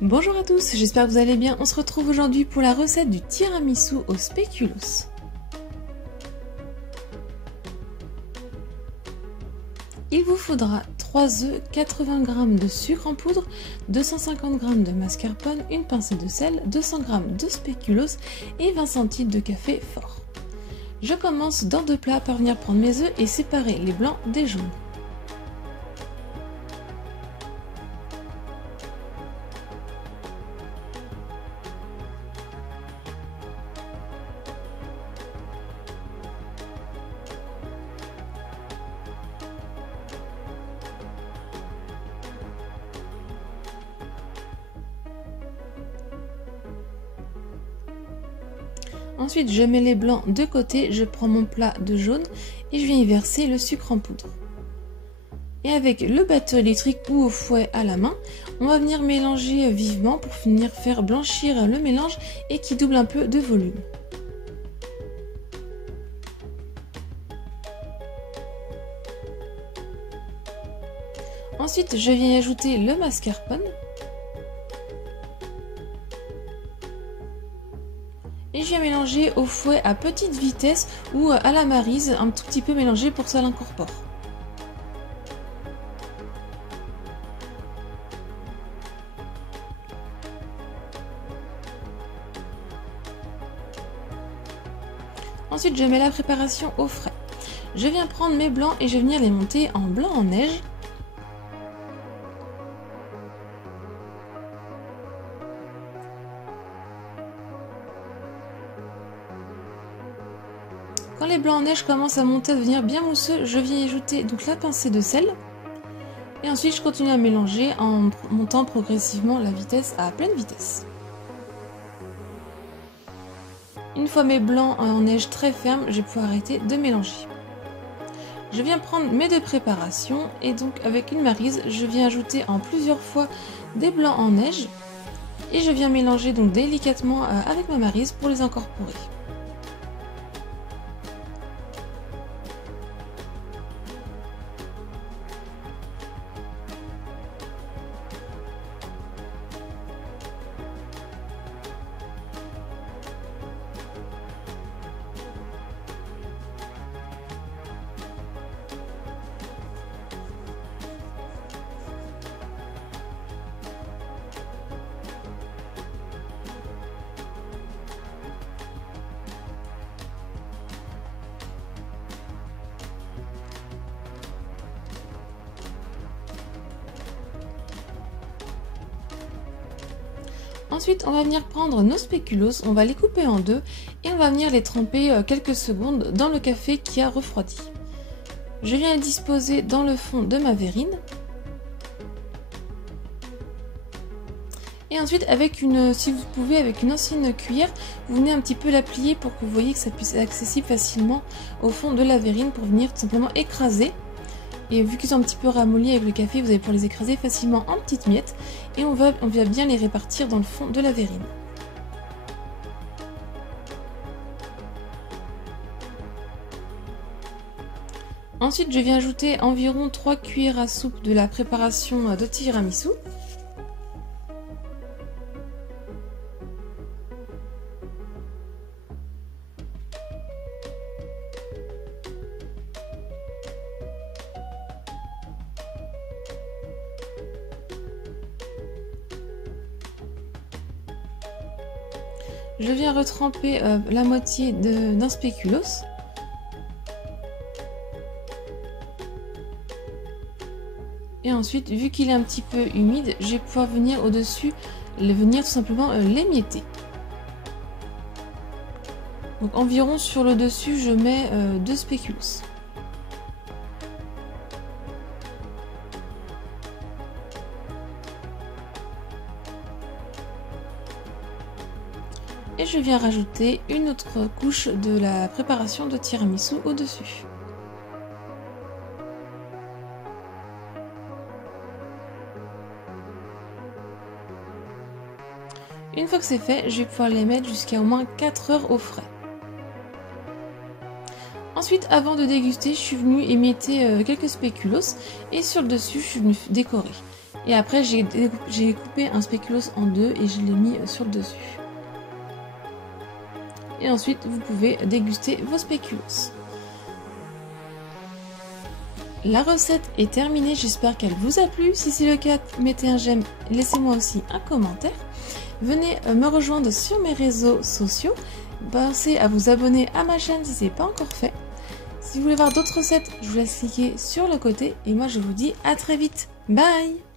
Bonjour à tous, j'espère que vous allez bien. On se retrouve aujourd'hui pour la recette du tiramisu au spéculoos. Il vous faudra 3 œufs, 80 g de sucre en poudre, 250 g de mascarpone, une pincée de sel, 200 g de spéculoos et 20 centilitres de café fort. Je commence dans 2 plats par venir prendre mes œufs et séparer les blancs des jaunes. Ensuite, je mets les blancs de côté, je prends mon plat de jaune et je viens y verser le sucre en poudre. Et avec le batteur électrique ou au fouet à la main, on va venir mélanger vivement pour venir faire blanchir le mélange et qui double un peu de volume. Ensuite, je viens y ajouter le mascarpone. Et je viens mélanger au fouet à petite vitesse ou à la maryse, un tout petit peu mélangé pour que ça l'incorpore. Ensuite, je mets la préparation au frais. Je viens prendre mes blancs et je vais venir les monter en blanc en neige. Quand les blancs en neige commencent à monter, à devenir bien mousseux, je viens y ajouter donc la pincée de sel. Et ensuite, je continue à mélanger en montant progressivement la vitesse à pleine vitesse. Une fois mes blancs en neige très fermes, je vais pouvoir arrêter de mélanger. Je viens prendre mes 2 préparations et donc avec une maryse, je viens ajouter en plusieurs fois des blancs en neige. Et je viens mélanger donc délicatement avec ma maryse pour les incorporer. Ensuite, on va venir prendre nos spéculoos, on va les couper en 2 et on va venir les tremper quelques secondes dans le café qui a refroidi. Je viens les disposer dans le fond de ma verrine. Et ensuite, si vous pouvez, avec une ancienne cuillère, vous venez un petit peu la plier pour que vous voyez que ça puisse être accessible facilement au fond de la verrine pour venir tout simplement écraser. Et vu qu'ils sont un petit peu ramollis avec le café, vous allez pouvoir les écraser facilement en petites miettes. Et on va bien les répartir dans le fond de la verrine. Ensuite, je viens ajouter environ 3 cuillères à soupe de la préparation de tiramisu. Je viens retremper la moitié d'un spéculoos. Et ensuite, vu qu'il est un petit peu humide, je vais pouvoir venir au-dessus, venir tout simplement l'émietter. Donc environ sur le dessus, je mets 2 spéculoos. Et je viens rajouter une autre couche de la préparation de tiramisu au-dessus. Une fois que c'est fait, je vais pouvoir les mettre jusqu'à au moins 4 heures au frais. Ensuite, avant de déguster, je suis venue émietter quelques spéculoos et sur le dessus, je suis venue décorer. Et après, j'ai coupé un spéculoos en deux et je l'ai mis sur le dessus. Et ensuite, vous pouvez déguster vos spéculoos. La recette est terminée, j'espère qu'elle vous a plu. Si c'est le cas, mettez un j'aime, laissez-moi aussi un commentaire. Venez me rejoindre sur mes réseaux sociaux. Pensez à vous abonner à ma chaîne si ce n'est pas encore fait. Si vous voulez voir d'autres recettes, je vous laisse cliquer sur le côté. Et moi, je vous dis à très vite. Bye!